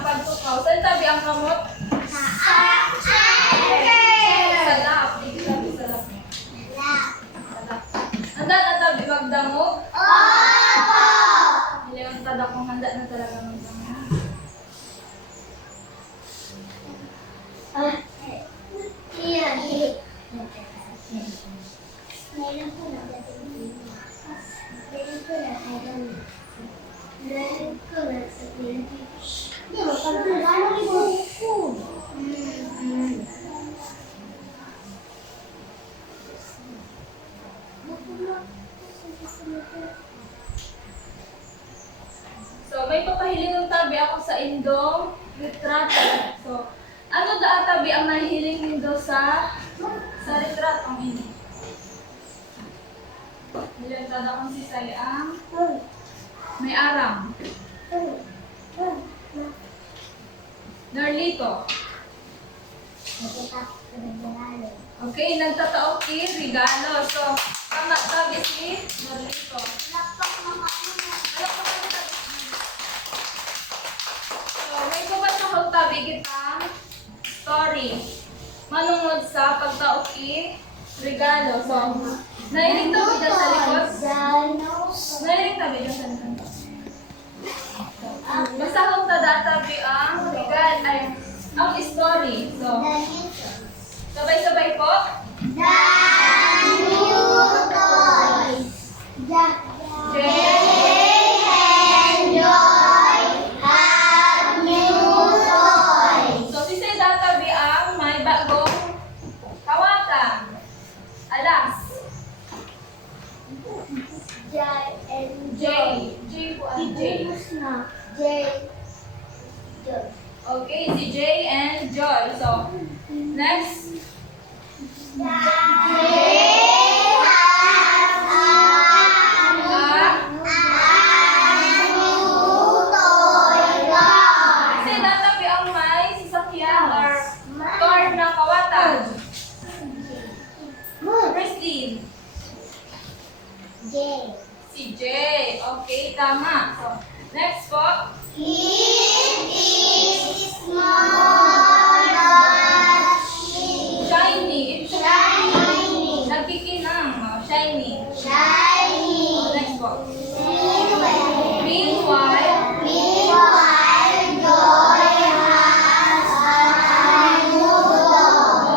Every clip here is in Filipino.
ang pagtukaw. Saan tabi ang kamot? Salap. Dito tabi salap. Salap. Handa na tabi magdamog? Hindi ang tada kung handa na talaga magdamog. So, may papahiling ng tabi ako sa indong retrato. So, ano da tabi ang nahihiling nindo sa retratong ini? Nilang tada kong si Sayang. May aram. Narlito. Okay, nagtatao ki regalo. So, tama tabi si Narlito. So, may pabasahog tabi kitang story. Manungod sa pagtao ki regalo. So, nailing tabi dyan sa likod. Nailing tabi dyan sa likod. Masahog tabi ang regal ay ang story. So, sabay-sabay po. So, si Seda tabi ang may bagong kawatan. Alas. J po ang J. Okay, si J and Joy. So, next. Si Natabi ang may sasakyan or car na kawatan. Christine. Si J. Okay, tama. So, next po. Shiny. Nagkikinang. Shiny. Next po. Meanwhile.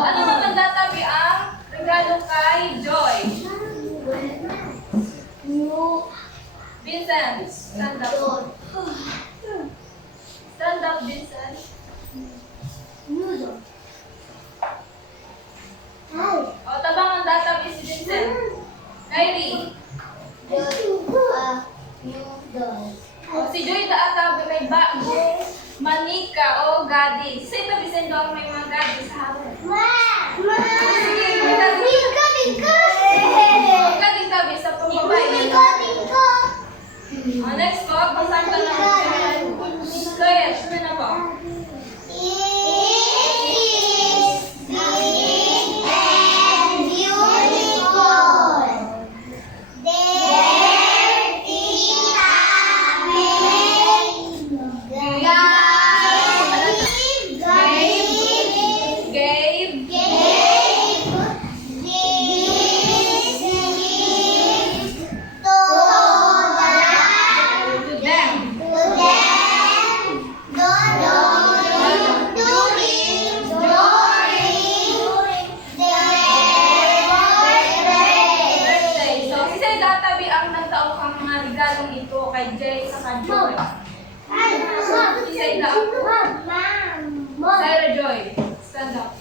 Ano naman tatabi ang regalo kay Joy? Vincent, stand up. Stand up, Vincent. O, tabang ang databi si Vincent. Kylie. O, si Joy taatabi may bagong manika o gadi. Si tabi sendo ang may mga gadi sa hapon. Sige, may gadi. Gadi tabi sa pambabay. Next po, pasang ka lang. Kaya, sino na po? Kay Jay sa Joy. Say na. Sarah Joy. Stand up.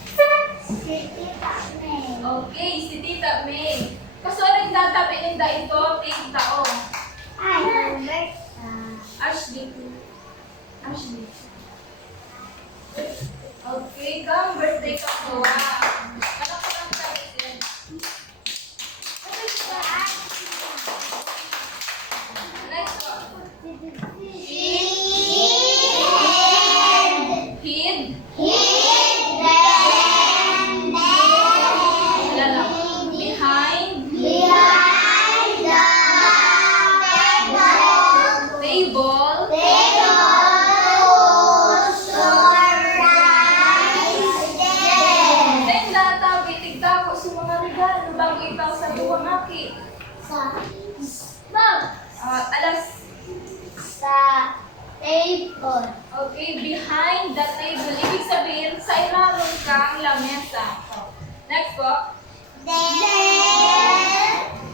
Okay, si Tita May. Kaso rin tatabi ninda ito, Tita O. Ashley. Okay, come birthday ka po. Anak ko lang tayo din. Next one. Okay, behind the table. Ibig sabihin, sa ilalim kang lamesa. Next po.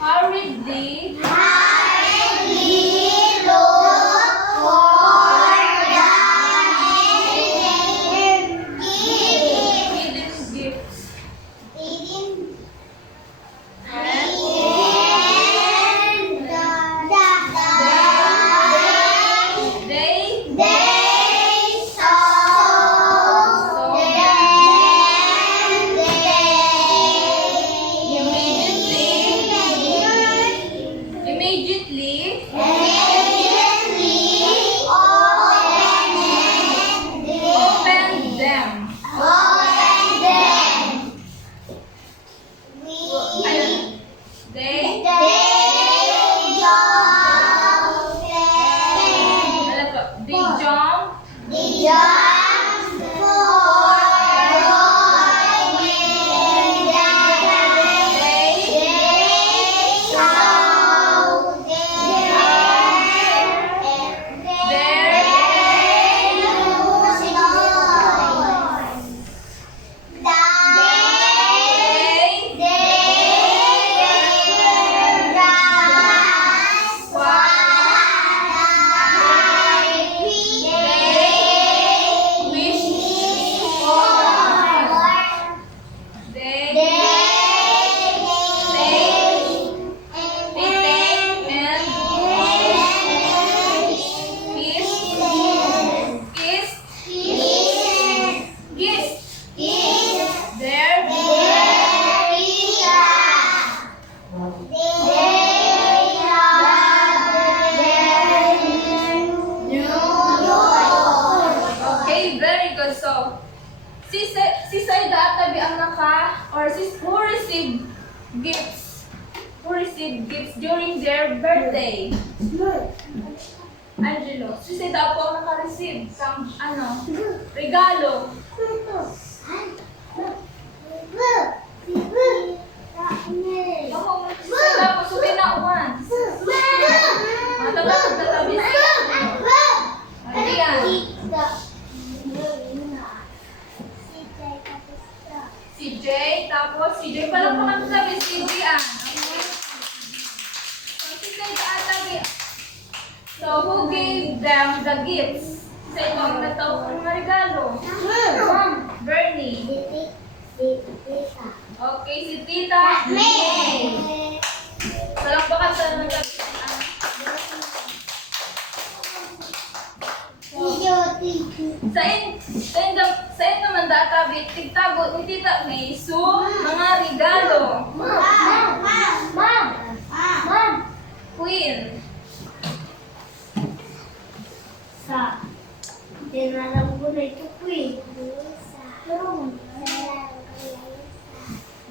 Hurriedly. Hidden gifts. They immediately opened them. Ayun. They Wala po. They jumped. Okay, very good. So, si Saida at tabi ang who received gifts. Who received gifts during their birthday? Angelo. Si Saida po ang naka-receive ng regalo. Ako, Saida po, subi na uwan. Matatabi Ayan. Si Jay, tapos si Jay pala po nagsabi, si Gian. So, si Saida at tabi. So, who gave them the gifts? Sa ito ang nagtawag ng regalo. Bernie. Okay, si Tita. Palakpakan sa nagsabi. Sa inyo naman databi, tigtago ni Tita May, mga regalo. Queen. Tinalang ko na ito, Queen.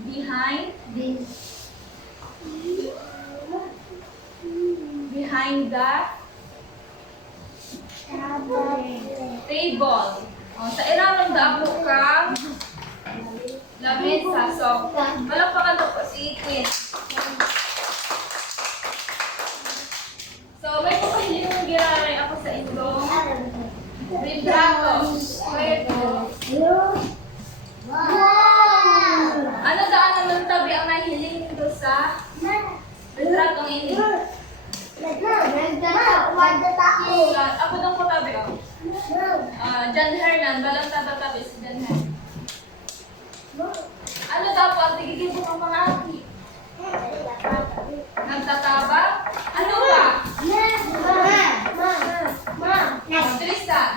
Behind the table. Sa ilalim da po kang lamesa. So, malakpakan daw po si Queen. So, may papahiling ng giraray ako sa inyong retrato. Ano daan naman tabi ang nahiling nito sa retratong ini? Ako daw po tabi ako. John Hernan, balang tatatabi si John Hernan. Ano daw po ang tigigil po ng mga aki? Nagtataba? Ano ba? Tristan.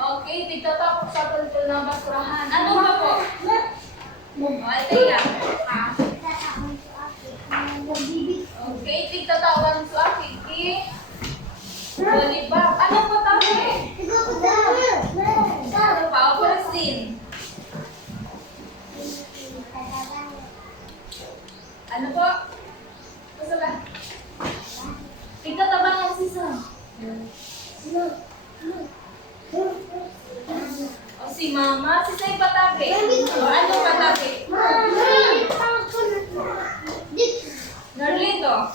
Okay, tigtatapok sa tultul ng basurahan. Ano ba po? Althea. Okay, tigtatawan sa aki. Oliver. Ano po tabi? Ano pa? Opersin. Ano po? Basta ba? Tigtatabang ang sisa. O si Mama, si Say patabi. O ano patabi? Narlito.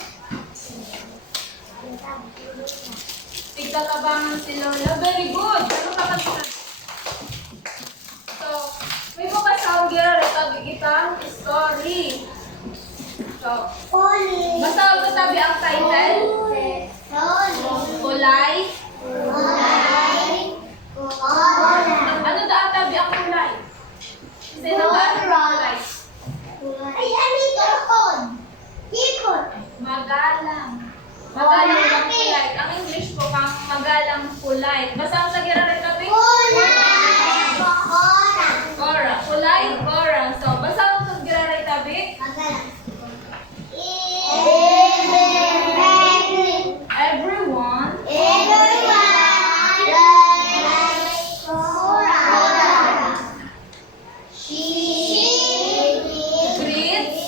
tatabangan si Lola. Very good. Ano ka kapatid? So, may bukas akong gira tabi kitang story. So, Oli. basta ko tabi ang title. Kulay. Ano daan tabi ang kulay? Sino ba ang kulay? Ay, ano ito? Ikot. Magalang. Magalang ang kulay. Ang English ko kang magalang kulay. Basta ang sagira rin tabi? Cora. Kulay, Cora. So, basta ang sagira rin tabi? Everyone. Greets.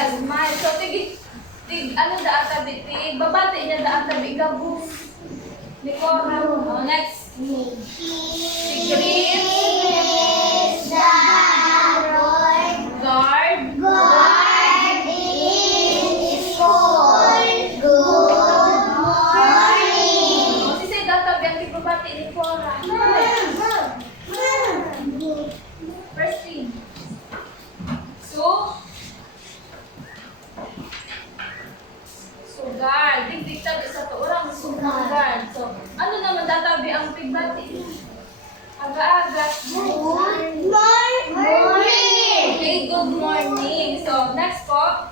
As smile. So, ano daan tabi? Babati niya daan tabi. Gabus. Ni Cora. Oh, next. Guard. Oh, si Say daan tabi ang babati ni Cora. First thing. Sugar. Digdig tabi sa tuurang sugar. So, ano naman databi ang pigbati? Aga-agat. Okay, good morning. So, next po.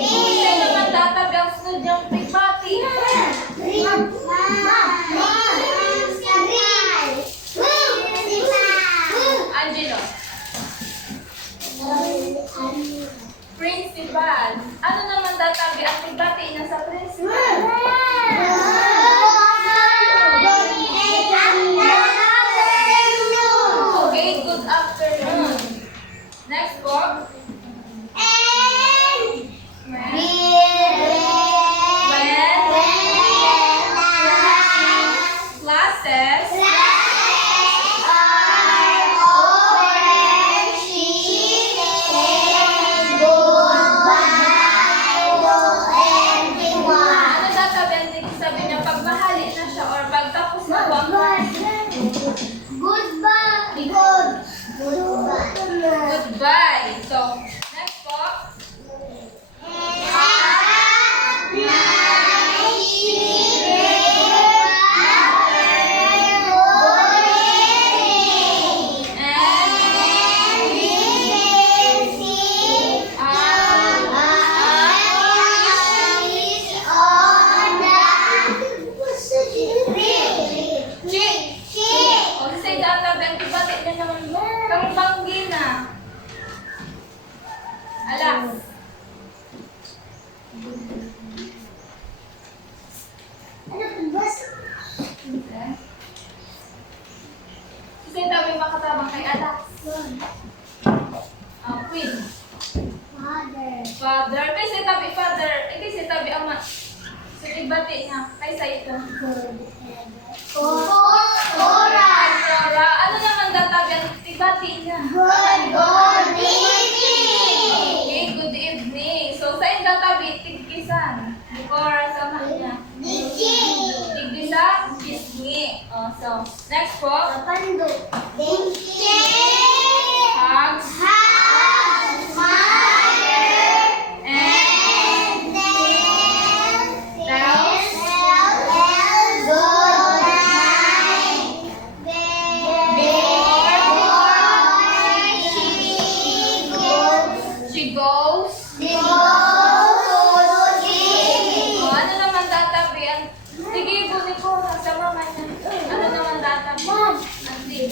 Kasi naman databi ang estudyang pigbati. Angelo. Principal. Ano naman databi ang pigbati na sa principal? Okay, good afternoon. Next po. Classes. Ano databi ang sabi niya pag mahali na siya or pag tapos na po ang goodbye. So, next po. O, kasi databi ang dibati niya naman kang banggi na. Alas. Kasi tabi makatabang kay Alas. Queen. Father. Kasi tabi father. Kasi tabi ama. So, ibati niya. Kaysa ito. Cora. Ano naman databi ang ibati niya? Okay, good evening. So, sa yung databi, tigkisan. Cora sama niya. Tigkisan, kisngi. Oh, so, next po. Hugs. And she goes. Oh, ano naman databi ang sige, bunin ko sa mama niya. Ano naman databi? Auntie.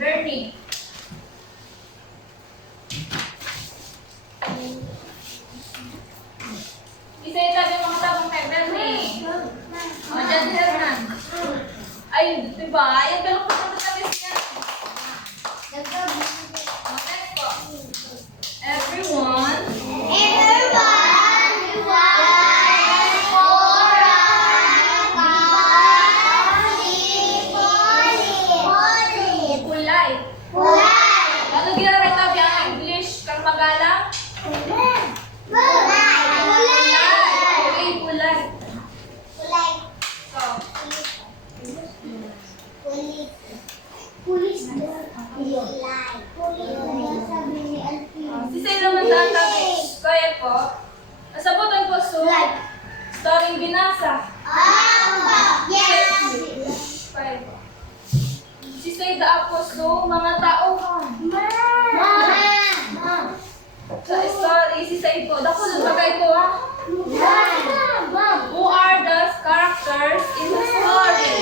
Bernie. Isa yung tabi mga tabong kay Bernie. O, dyan, Hernan. Ay, diba? Yung galong po sa matamis niya. Next po. Everyone. Kulay. Ano ginagawa tabi ang English? Kang magalang? Okay, kulay. So, sisay naman daan tabi. Kaya po. Nasabutan po so, story binasa. Kaya po. Sisay da po so, mga tauhan. Sa story, sisay po. Dako lang bagay ko ha. Who are the characters in the story?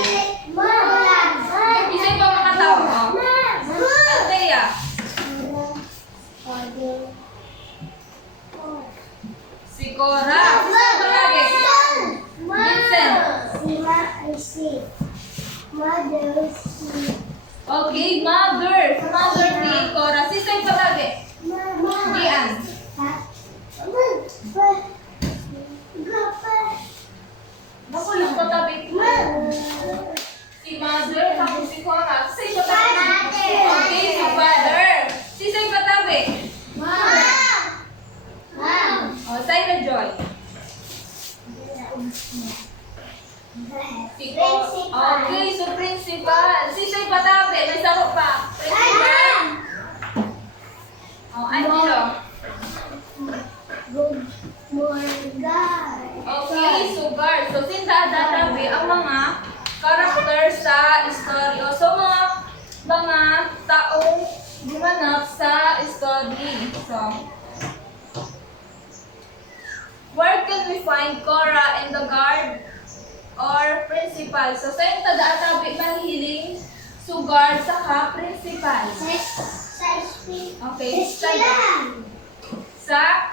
Sisay po mga tao. Althea. Si Cora. Sino lagi? Vincent. Okay, mother. Mother ni Cora. Sisay pa lagi. Gian. Dako lang po tabi. Si mother, tapos si Cora. Sisay pa tabi. Okay, si father. Sisay pa tabi. Oh, Silent Joy. Si okay, so principal. Sisay pa tabi. May saro pa. Principal. Oh, Angelo. Okay, so guard. So, sinta databi ang mga characters sa story. O, so, mga taong gumanap sa story. So, where can we find Cora and the guard or principal? So, sa yung tadatabi mahihiling sugar saka principal. Okay, sa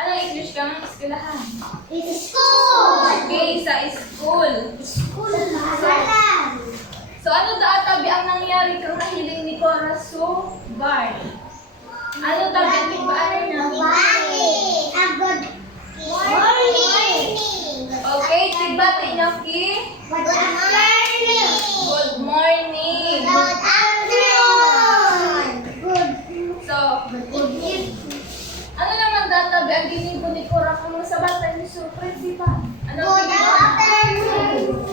ano English kang eskwelahan? Okay, sa school. So, ano tabi ang nangyari kang nahiling ni Cora so guard? Ano tabi ang tigbaan niya? Okay, tigbati niya ki? Good morning. So, ano naman databi ang ginibo ni Cora kung sa bata ni so principal? Ano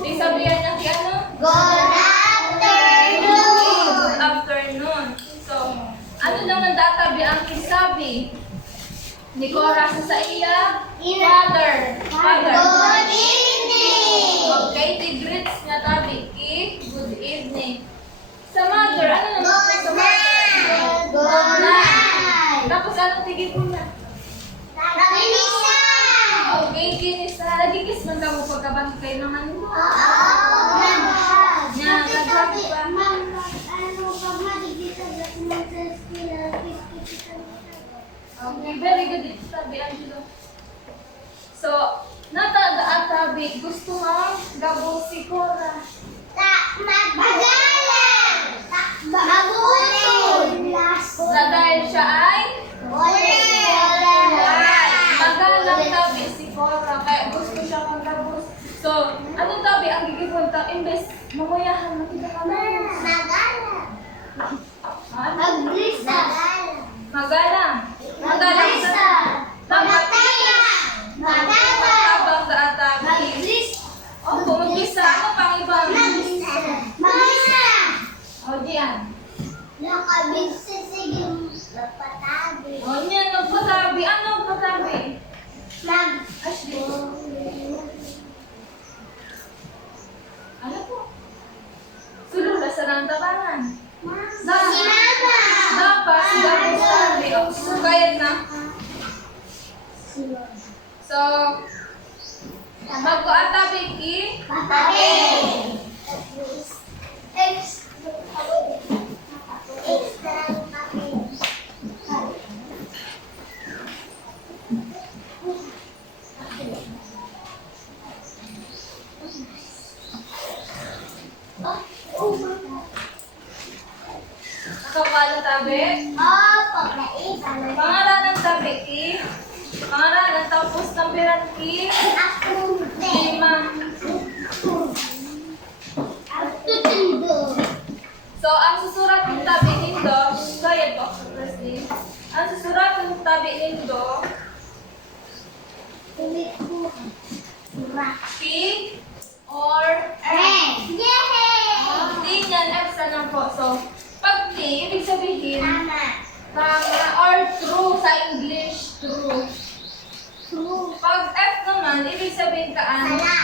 di sabihan niya ki ano? Good afternoon. So, ano naman databi ang kisabi ni Cora sa iya? Father. Good evening. Okay, tigreets niya tabi ki? Good evening. Sa mother, ano naman sa mother? Good night. Tapos anong tigil ko niya? Okay, kinisa. Lagi kiss man ka mo pagkabang kayo naman mo. Okay, very good. Ito sabi, Angelo. So, natatabi, gusto mo gabo si Cora. Sa dahil siya ay magalang tabi si Cora, kaya gusto siya kang gabos. So, anong tabi ang gigibon ta? Imbes, mamuyahan, makita ka mo. Magalang. Magalang sa matabang sa atabi. O, kumagisa. Ano pang ibang? O, diyan. O, niyan, nagpatabi. Ano nagpatabi? Ashley. Ano po? Sulong na sa tabangan. Dapat, gabos tabi. O, sugayat na. So, magkuatabi ki? Papel. tabi? Opo, kaiba. Pangalan ng tabi, Ki? Pangalan tapos tampiran, Ki? Ako din. 5. Ako tindo. So, ang susurat ng tabi nindo, kaya po, firstly. Ang susurat ng tabi nindo, Tuloy ko. P or Red. Yay! T niyan, F sa lang po. So, pag T, ibig sabihin, Tama. tama or true sa English, true. True. Pag F naman, ibig sabihin Sala.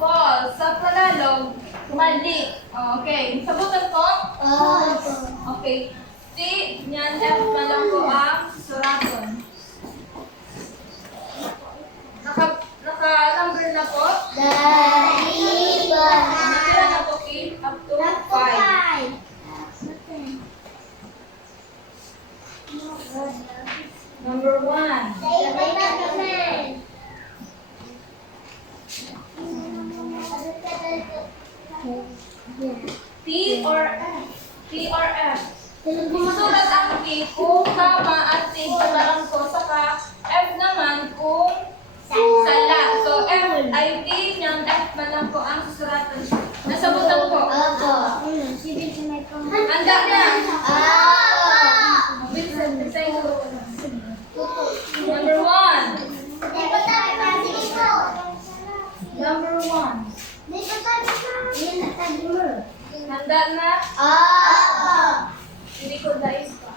false. Sa Tagalog, mali. Okay, sabutan po? Opo. Okay. T, niyan, F na lang po ang suraton. Naka-number na po? Kaiba. Nakira na po, Ki, up to 5. Number 1. Kaiba naman. T or F? T or F? Susulat ang T kung tama at T patalang ko, saka F naman kung sala. So F ay T, niyang F man lang po ang susuratan. Nasabutan po. Opo. Handa na. Opo. Vincent, design ko. Number 1. Dito tayo pasig ko. Number 1. Dito tayo sa. Yan na tayo mo. Handa na. Opo. Hindi ko dahil pa.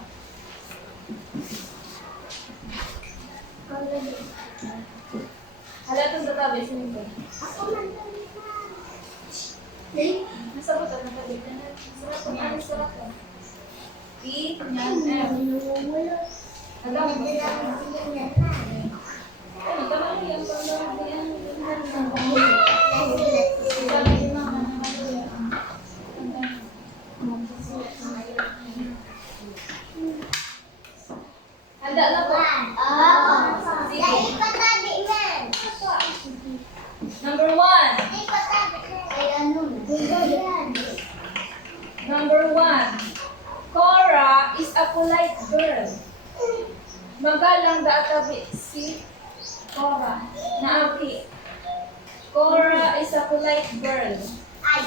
Hala itong tatabi, sinin ko. Ako man tayo na. Nasabutan na tabi. Surat ko. Ano surat ko? T, niyang F. Handa mo ba? Ano, tama niya. Pag handa na po. Dahil patabi man. Number 1. Dahil patabi man. Ay ano na. Number 1. Cora is a polite girl. Magalang daatabi si Cora. Naaki. Cora is a polite girl. Ay,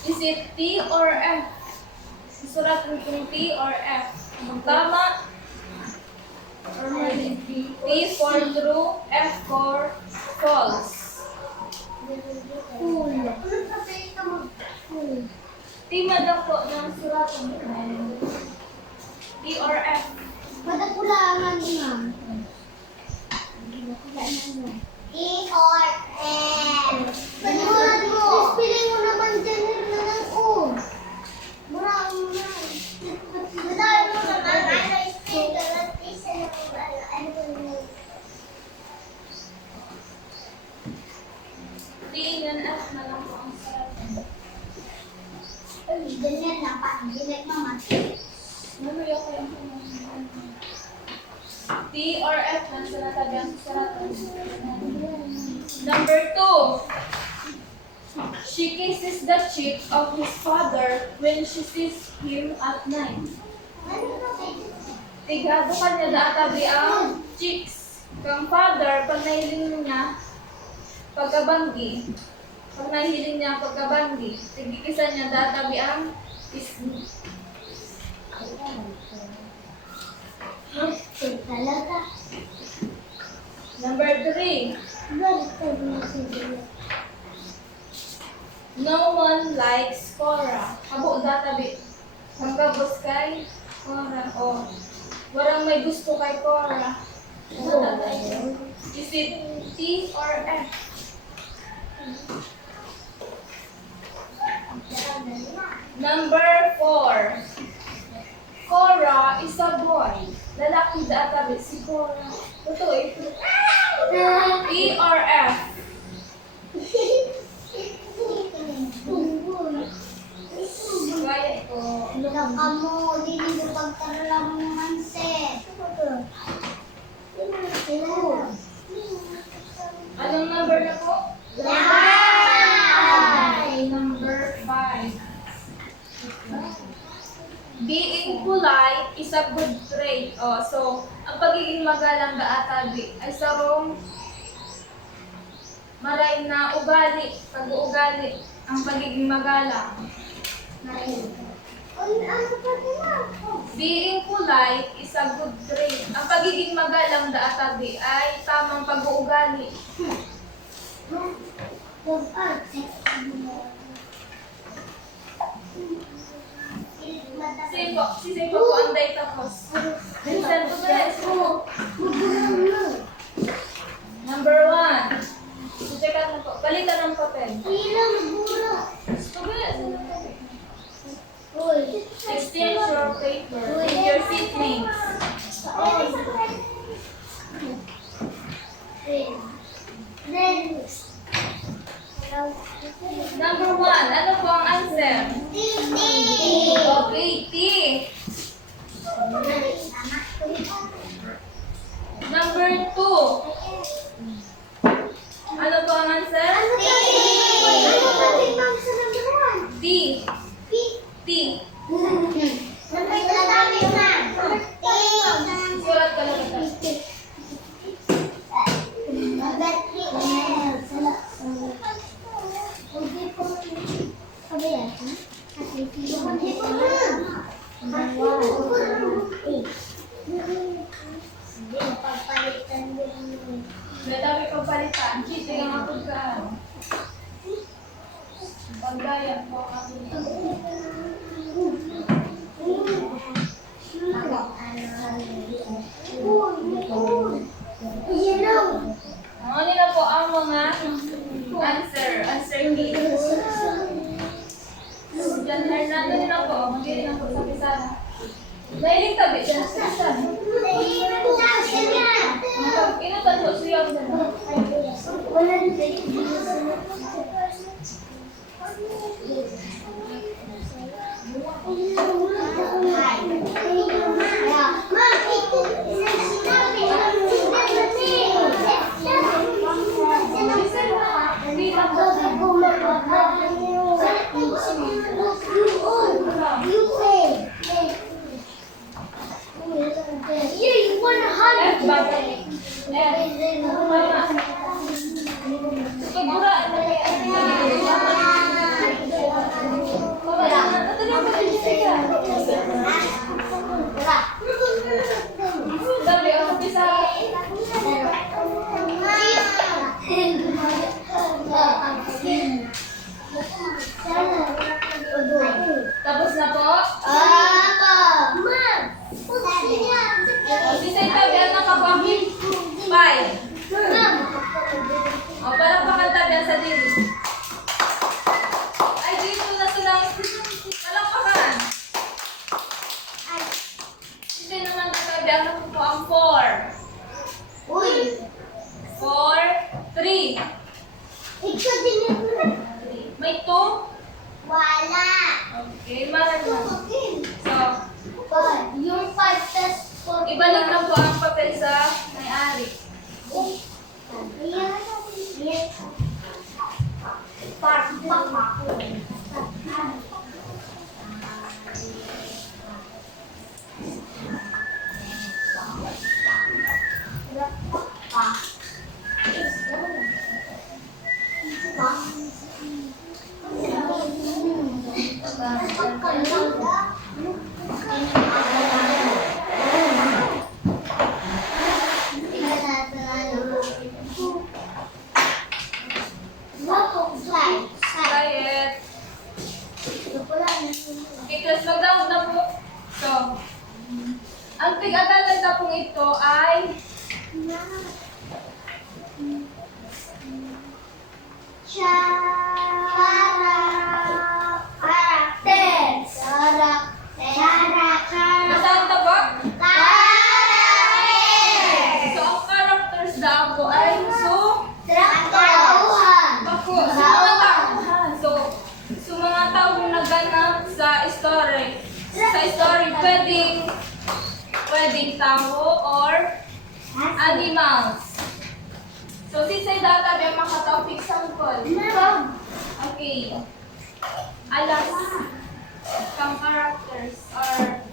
Is it T or F? Susurat mo kung T or F. Tama? Or mali? T for true, F for false. cool. Ano sa pwede mo? Cool. T madang po ng surat mo. T or F. Madakulangan nga. E or F. Panimulan mo. Spelling mo naman dyan na ng O. Mura mo na. Madami mo naman. Ano yung spelling? Isa na mo. Ano mo? T and F na lang po ang surat mo. Ay, ganyan na pa. Ganyan mama. Maluyo ko yung T or F na sa natabi ang surat mo. Number 2. She kisses the cheek of his father when she sees him at night. Ano na ba? Tigado ka niya databi ang cheeks. Kang father, pag nahiling niya, pagkabanggi. Pag nahiling niya pagkabanggi, tigikisan niya databi ang pisngi. Talaga. Number 3. Baliktad mo si Juliet. No one likes Cora. Abo databi. Pagkabos kay Cora. O, warang may gusto kay Cora. Ano databi? Is it T or F? Number 4. Cora is a boy. Lalaki databi si Cora. Totoo ito. T or F? Kaya ko. Kamu, dili mo pagkaroon mo manse. Anong number na po? Yan! Okay, number 5. polite is a good trait. Oh, so, ang pagiging magalang daatabi ay sarong maray na ugali, pag-uugali, ang pagiging magalang. Ano pa nila? Being polite is a good trait. Ang pagiging magalang daatabi ay tamang pag-uugali. Sisay po ang day tapos. Minsan po guys. Number 1. Check na po. Balikan ng papel. Exchange your paper with your seatmates. Number 1. Ano po ang answer? Okay, T. Number 2. Ano po ang answer? T. T. Sulat ka lang ito. May dami kang palitan. Chito yung ako ka. Pagdaya po ang aking. Ano nila po ang mga answer keys. John Hernando nila po. Magiging na po sa pisana. Nailing tabi siya sa pisana. Inutan po siya. Tapos na po? Sisay tabihan ng kapamilya. 5. O, parang pakantabihan sa dili. Ay, dito na silang palakpakan. Sisay naman tabihan na po ang 4. 4, 3. May 2? Wala. Okay, marami na. So, Yung 5 plus 4. ibalik na po ang papel sa may-ari. Quiet. Because mag-down na po. So, ang tig-atalan na pong ito ay masaan na po? So, ang characters daw po ay bako. So, mga taong naganap sa story. Sa story, pwedeng tao or animals. So, sisay data may makatawag example. Okay. Alas, some characters are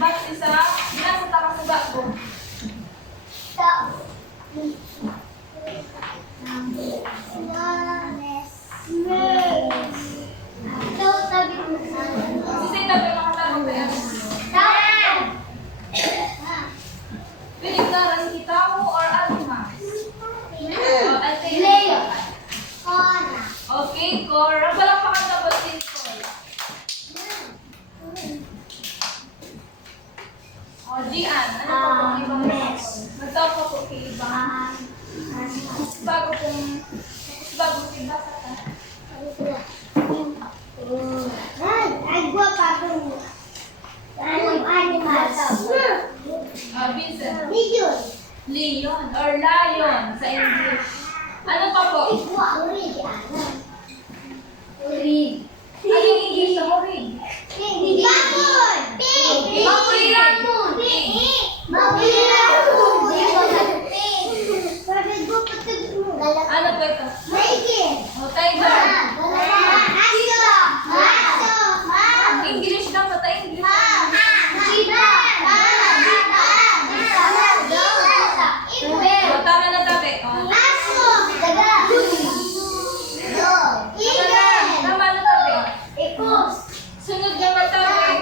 box isa, binasa takasuga ko. Kasi tabi makatabang ba yan? Pinigdaran kita mo or animas? Okay, Cora. Walang pakatapos din, Cora. O, Gian. Ano po pong ibang magtawag ko po kay ibang bago si Basa ka. Vincent. Leon or lion sa English. Ano pa po? Ano yung English sa rig? Ano po ito? O, tiger. English dapat ay English. O, tama na tabi. O, tama na tabi. Sunod naman tabi.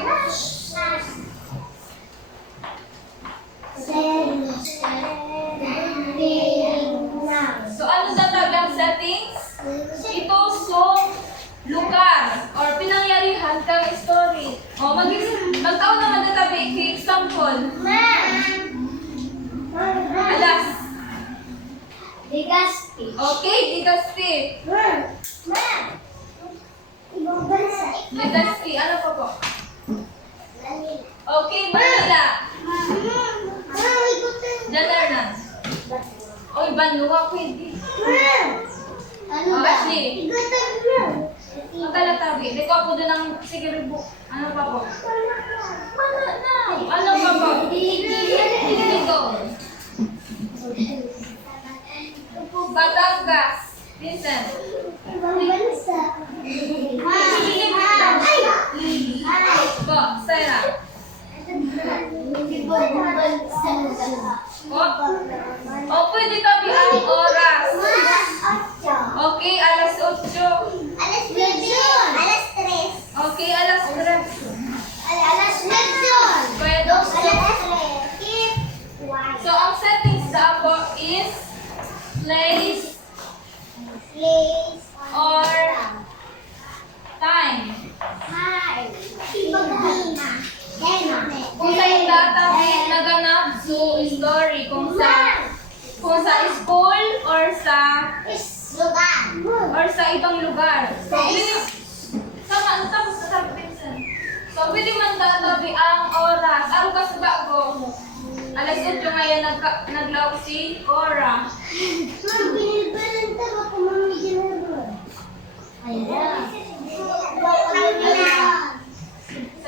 So, ano sa tagang settings? Ito, lugar or pinangyarihan kang story. O, magtaon naman na tabi. Example. Alas. Okay, Legazpi. Legazpi. Ano pa po? Okay, Manila. Janarnan. Oy, Banua, pwede. Ashley. Magkalatabi. Hindi ko ako doon ng sigaribo. Ano pa po? Ano pa po? Dito. Batangas. Vincent. Po, Sarah. O, pwede tabi ang oras. Okay, alas 8. Okay, alas 3. Pwede. So, ang settings sa ako is place or time. Kung sa yung data naganap, so story. Kung sa school or sa ibang lugar. So, sama, ano tapos na sabi, Vincent? So, pwede man tatabi ang oras. Araw ka sa bago. Alas 8 ngayon naglaw si Cora.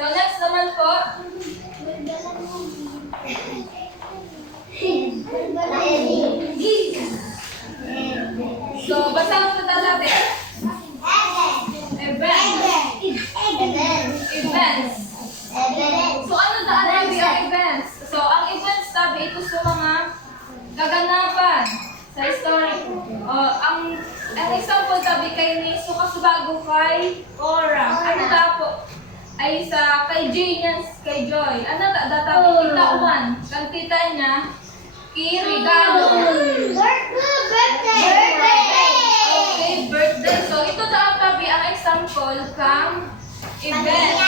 So, next naman po. So, basta mo ito tatabi. Events. So, ano tabi ang events? So, ang events tabi ito sa mga kaganapan sa story. Ang example tabi kay ni Sukasubago kay Cora. Ano tapo? Ay kay Joy. Ano tabi kita uman? Kang tita niya, regalo. Okay, birthday. So, ito tabi ang example kang event.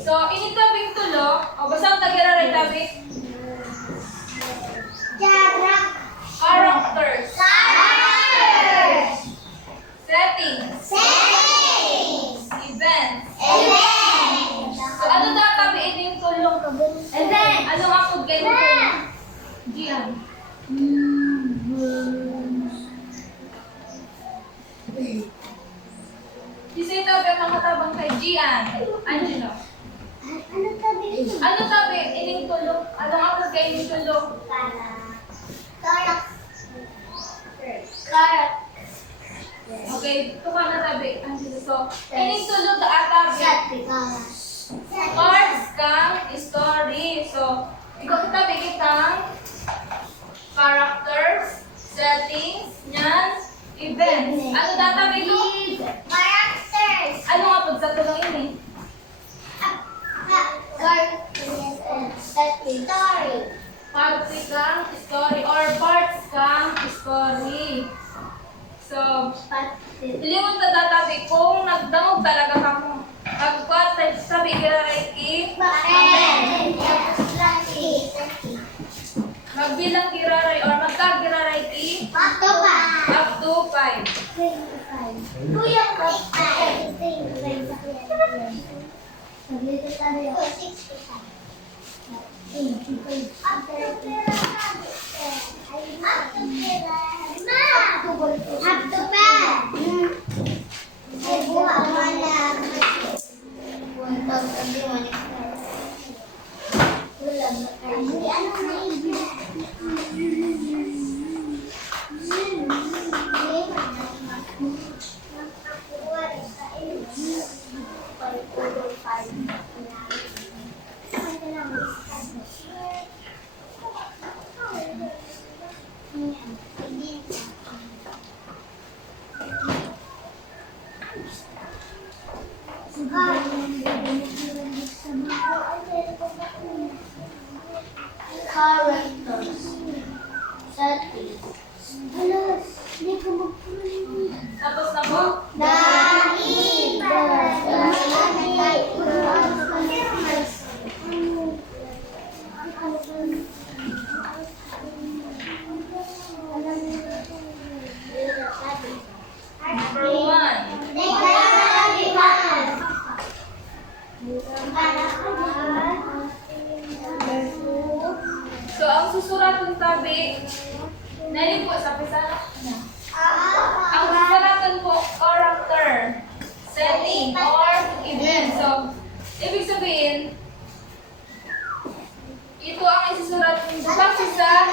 So, initabing tulo. O, basta ang tagiraray tabi? Characters. Settings. Events. So, ano tabi ining tulong? Ano nga po kayo tulong? Gian. Kasi ito ang makatabang kay Gian. Angelo. Ano tabi ining tulong? Ano nga po kayo ining tulong? Carrot. Okay, ito ka na tabi. So, inisulod na atabi. Parts kang story. So, ikaw tabi kitang characters, settings, nyan, events. Ano tatabi ito? Characters. Ano nga po sa tulong ini? Story. Parts kang story or parts kang story. So, ilingon ta tatabi kung nagdangog talaga ka mo. Pagkat sabi iraray ki, magbilang giraray or magkagiraray ki, up to 5. Kuya, Characters. Settings. Alas, hindi ko magpunin. Tapos na po? Number 1. So, ang susuratong tabi, nalin po sa pisa. Ang susuratong po, character, setting, or event. So, ibig sabihin, ito ang isusurat mo base sa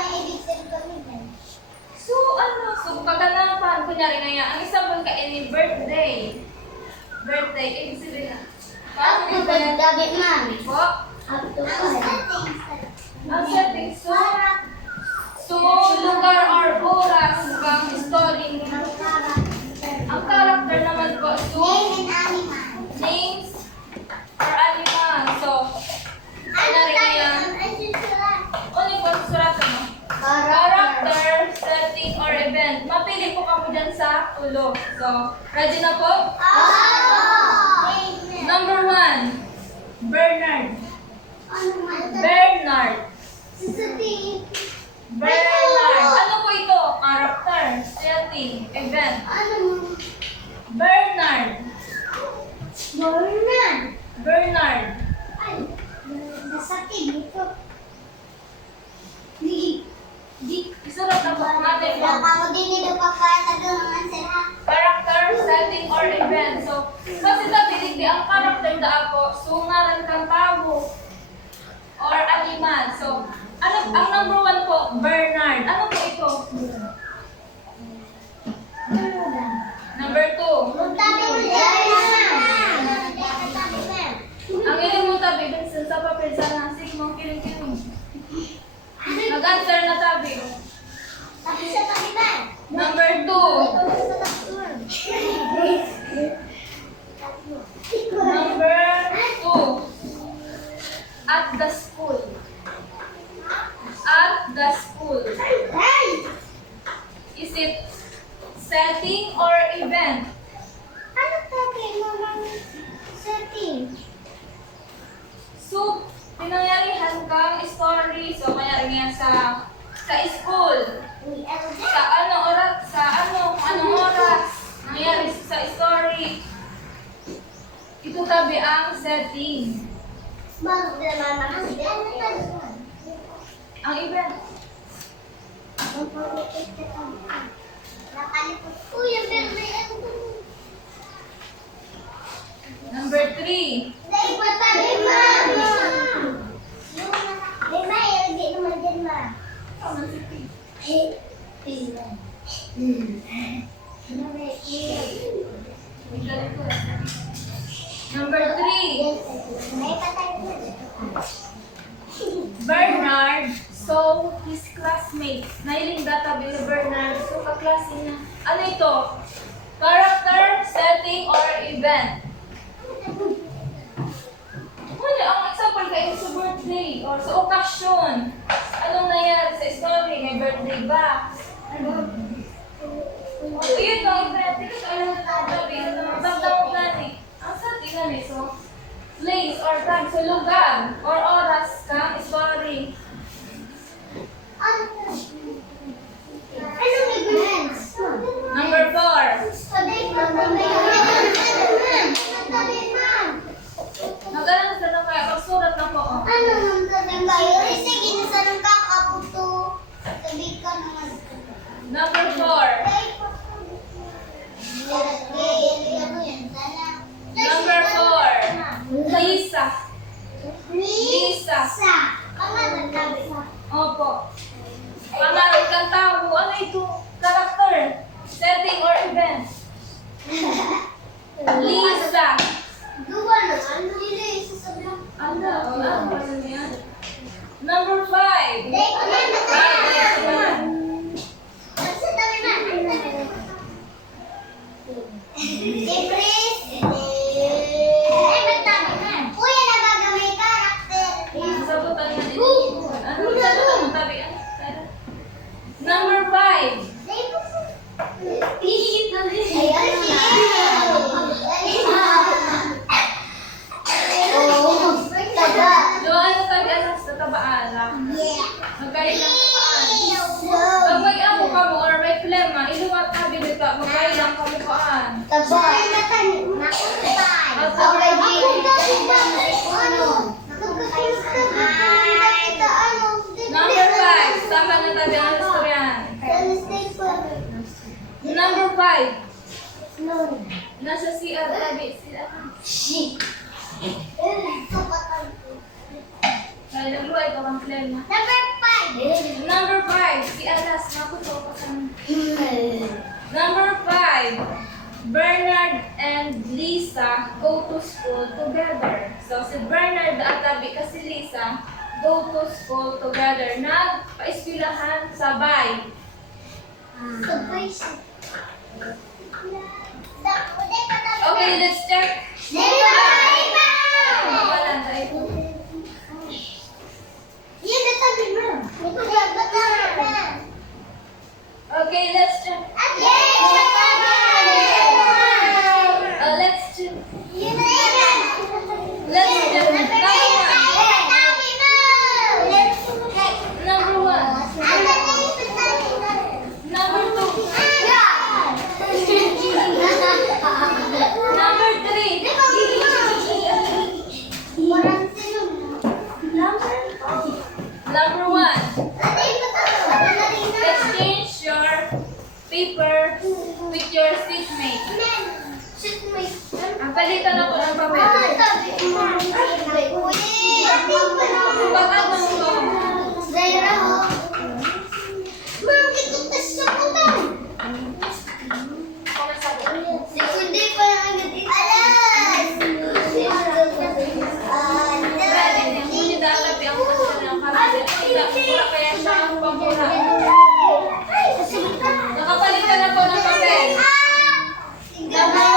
so kaganapan, kunyari na yan, ang example ka any birthday, ibig sabihin na, paano yung birthday po? Ang setting, so lugar or oras kang story mo. Ang character naman po, so names or animal. So, kunyari na yan, ano po susurat mo? Character, setting, or event. Mapili po kamo dyan sa ulo. So, ready na po? Number 1, Bernard. Bernard. Ano po ito? Character, setting, event. Bernard. Bernard. Isulat na po natin po. Character, setting, or event. So, kasi tabi ang character da ako, sungaran kang tao or animal. So, ano ang number 1 po? Bernard. Ano po ito? Number 2. Ang ilang mo tabi, Vincent, sa papel sa nasig mo, kiling-kiling. Nag-answer na tabi. Number 2. Number 2. At the school. At the school. Is it setting or event? So, pinangyarihan kang story. So, mayari nga sa school. Sa anong oras. Nangyari sa story. Ito tabi ang setting. Ang event. Number 3. So, his classmates. Nailing data Billy Bernard. So, kaklase niya. Ano ito? Character, setting, or event? Wala, ang example kayo sa birthday or sa okasyon. Anong nangyari sa story? May birthday ba? O, yun ang event. Tingnan ka alam na tabi. Basta mo gani. Ang sa tingnan eh. So, place or time. So, lugar or oras ka. Story. Anong events? Number 4. Magalang sa na kaya. Magsurat na po. Oh. Ano nang sabi kayo? Sige, nasa nang kakaputo. Sabi ka naman. Number 4. Number 4. Lisa. Lisa. Pangalan namin. Opo. Pangalan kang tao. Ano ito? Character. Setting or event? Lisa. Gawa na. Ano nila yung sasabihin? Ano? Ano yan? Number 5. Dek, Sa tabi na. Ibris. Ba't tabi na? Kuya, nagagamay karakter. Sabutan yan. Ano? Sabutan mo tabi. Number 5. Do ano tabi alas sa tabaan? Magkain lang tabaan. Pag may amo ka mo or may plema, iluwat tabi dito. Magkain lang kami paan. Number 5. Tama na tabi ang historian. Number 5. Nasa CR tabi. Kaya nagluway ka bang plema. Number 5. Si Alas. Nakuto ka sa Number 5. Bernard and Lisa go to school together. So, si Bernard at tabi kasi Lisa go to school together. Nagpa-eskwelahan sabay. Okay, let's check. Wala na ito. Okay, let's check. Let's check. Number 1. Number 2. Number 3. Number 1. Exchange your paper with your seatmate. Ang palitan na po ng papel. Pagkat mo to. Hindi dapat yung kasi ng kapatid. Kaya siya ang pamura. Nakapalitan na po ng papel. Number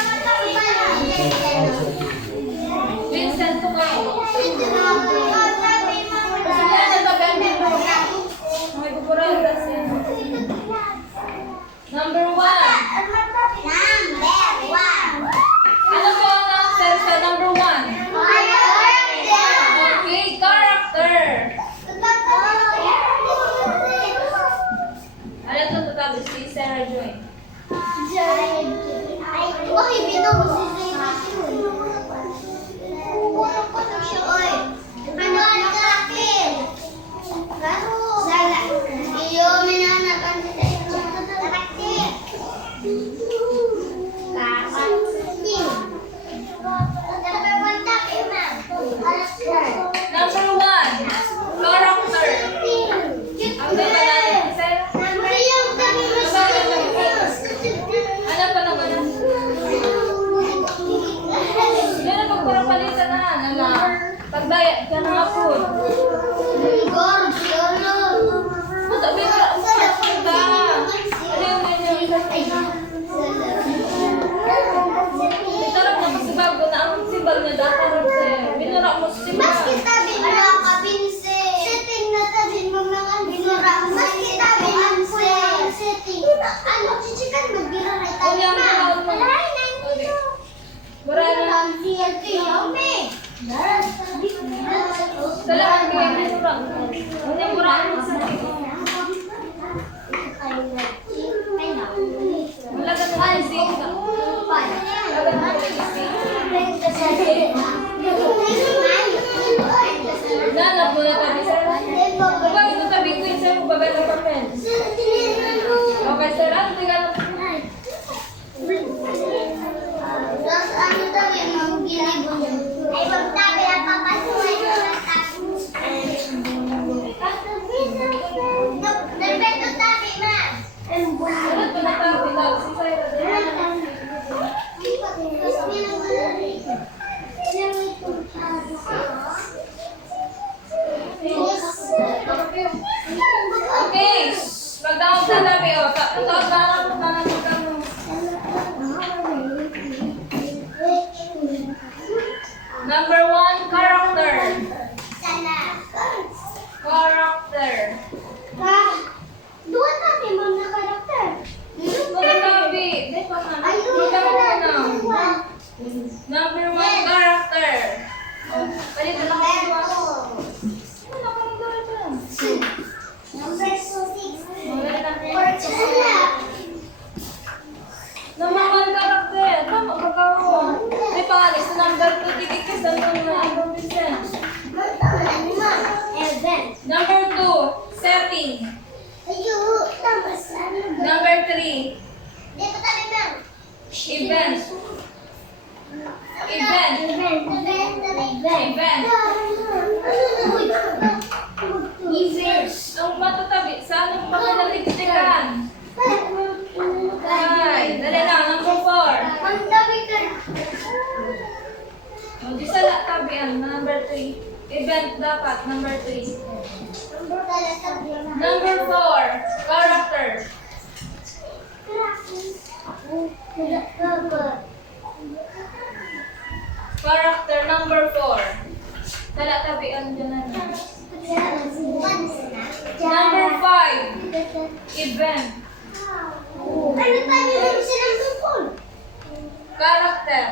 1. Pagdayat ka na ako. Mata, bira, punta. Aliw na niya. Bitarap na masibago na ang sibal niya datarap siya. Binura mo si Mas Sibal. kita binura ka binse. Setting na tabi mo mga binura. Mas kita binse. Setting. Ano, chichikan magbira na tabi Uliang na. mahal mo. Alay, nandito. Mura na. Ang CLT, ome. Salamat kayo binura. Hindi mura mo sa wala ka na ising ka. Wala ka na ising. Nanap mo na tabi sir. Kapag ito tabi ko yun sir, magbagal ng papel. Okay sir, ano tingnan mo? Tapos ano tabi, mamgilibo niya. Ay, magtabi ang papasuhay ko ng tabi. Nagbeto tabi, ma. Ano ito na tabi daw? Si Sarah din. Okay. Magdawag sa tabi o. Tawag na lang kung tanong ka mo. Number 1, character. Character. Doon tabi, ma'am, na karakter. Mga tabi. Di pa na. Ayun, Magdawag ka na. wala. Number 1, character. Palito lang ako ba? Ano ka magdawag ka? Number 6. Wala na. Portula. Number 1, character. Tama ba ka ako? Di pa alis sa number 2, tikikisan mo na ibang Vincent. Event. Number 2, setting. Ayun, tama sa ano ba? Number 3, Dito tabi, ma'am. event. Event. Event. Ang matatabi, saan ang pagkalaligtikan? Ay, dali na, number 4. Ang tabi ka. O, di sa tabian, number 3. Event dapat, number 3. Number 4, character. Character number 4. Tala tabian dyan na niya. Number 5, event. Ano tabi mo silang tungkol? Character.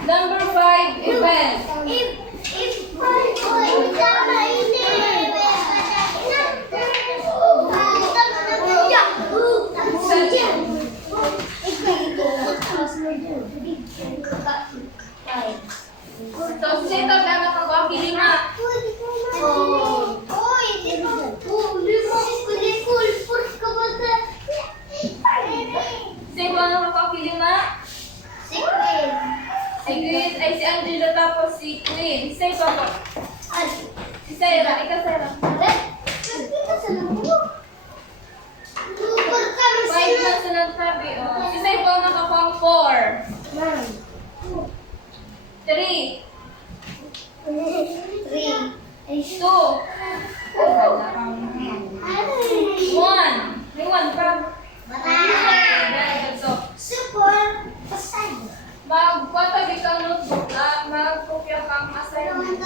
Number 5, event. So, sino na nakakakili na? Sino na nakakakili na? Si Queen, ay si Angela tapos si Queen. Si pa po. Si Sarah, ikaw Sarah. 5 na sa nagsabi, oh. Si Sarah po nakapang 4. 3, 2, 1. May 1 pa. So, magpatabi kang notebook at magkopya kang assignment.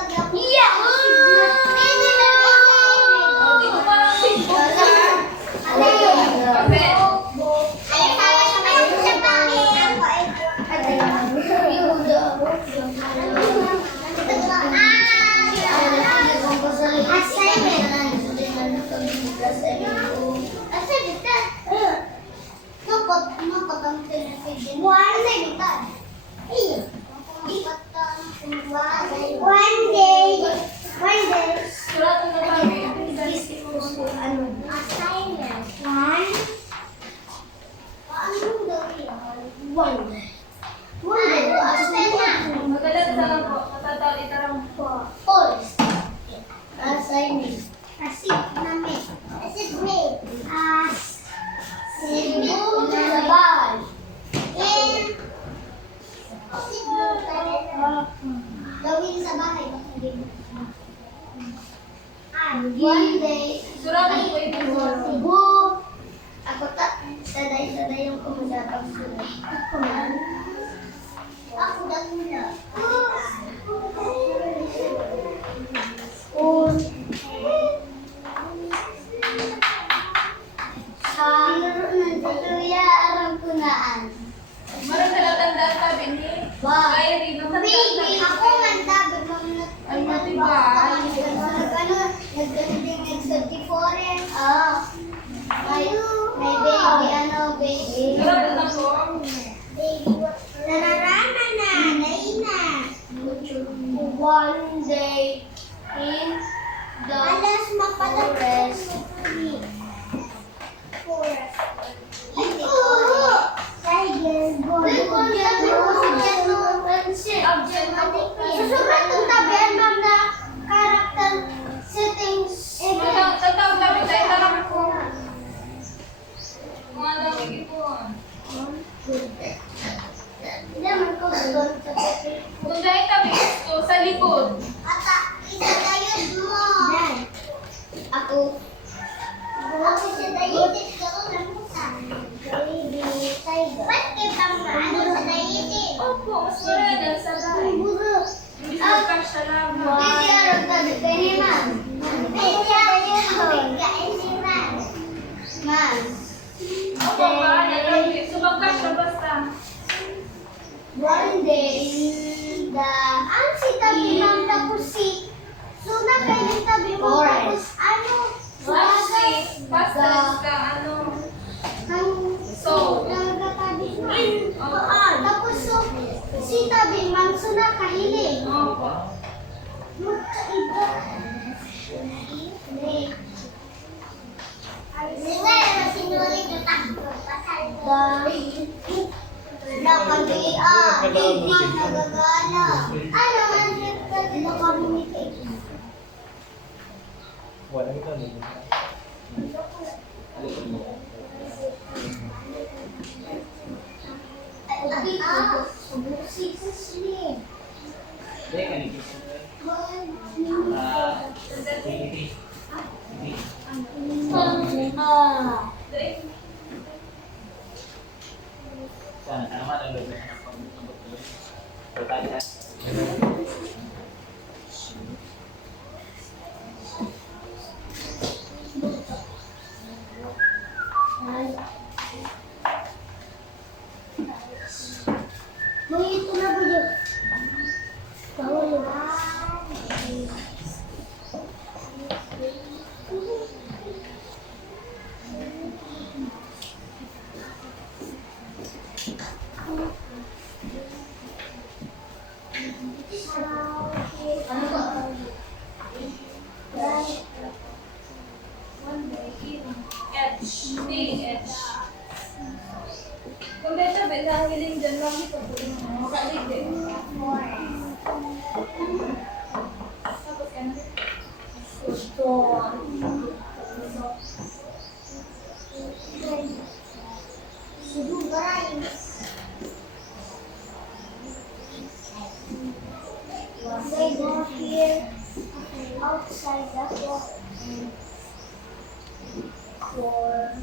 O, di ko pa lang Facebook ha. Papel. One day, Sulat mo na kami. assignment. Magalan sa lang po. Matataw itarang po. Assignment. Asit namin. Asit me. As. Sibu. One day, Suratin ko yung before. Cebu. Ako saday-saday yung kumagatang sulat. Ako man. Ako dagula. Un. Sa Tuya, aram kunaan. Marang nalatandaan ka, Bini. Wow. Diary, no? Baby, ako man dabi Ay, matibay. Nagdating nag-34 eh. May baby, baby. Suratin ako. Nararama na, Naina. One day in the forest. Susurat ng tabihan, ma'am, na character settings. Tatawag kami tayo tarang ko. Mga dami ipon. Hindi naman ko doon sa paper. Kung dahil kami gusto, sa likod. Ata, isagayod mo. Ako. Ako sa dayitit ko lang sa. Baby, tiger. Ba't kitang ano sa dayitit? Opo, mas marami ang sabay. Buro. Hindi sa kasya lang. Baby, arang ka dito ni ma'am. Baby, arang ka dito ni ma'am. Ma'am. Opo, paano? Subang kasya basta. One day, ang si tabi ma'am tapos si Suna kayo tabi mo tapos ano? Plastic, pastas ka, ano. So. Nagatabi mo. Tapos si tabi ma'am Suna kahiling. Opo. Magkaiba. Singa, sinulit yung takbo. Pasal ko. Nakabili hindi nagagana. Ano man siya nakamimikit. Wala ito din. Subusi sa slim. Dek, ano ito? Hindi. Sana sama dan lebih enak untuk bertanya. May ito na ba yun? Kawal. Ano ba? Edge. Big edge. Kung dito, hiling dyan lang ito. Makalig eh. Tapos ka na. Sudu baray. They go here outside the door. For